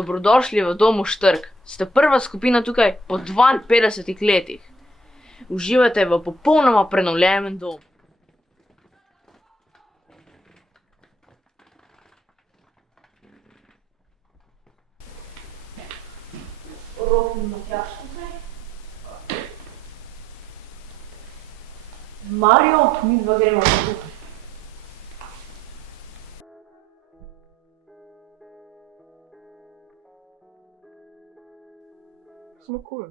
Dobrodošli v domu Štrk. Ste prva skupina tukaj po 52 letih. Uživate v popolnoma prenovljenem domu. Rok in Matjaž tukaj. Mario, mi dva gremo tukaj. Smo cool.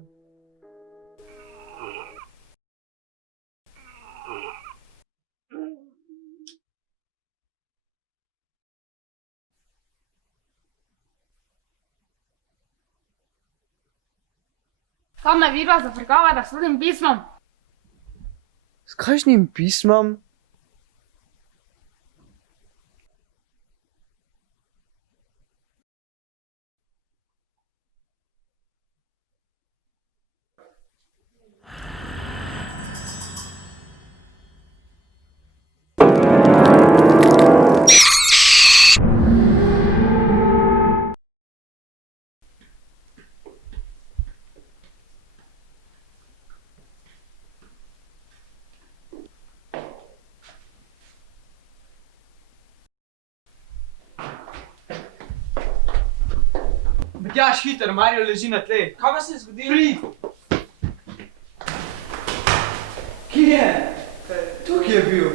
Kam me vidva zafrkavata s tem pismom? S kakšnim pismom? Matjaž, hiter, Mario leži na tleh. Kaj pa se je zgodilo? Prid! Kje je? Tukaj je bil.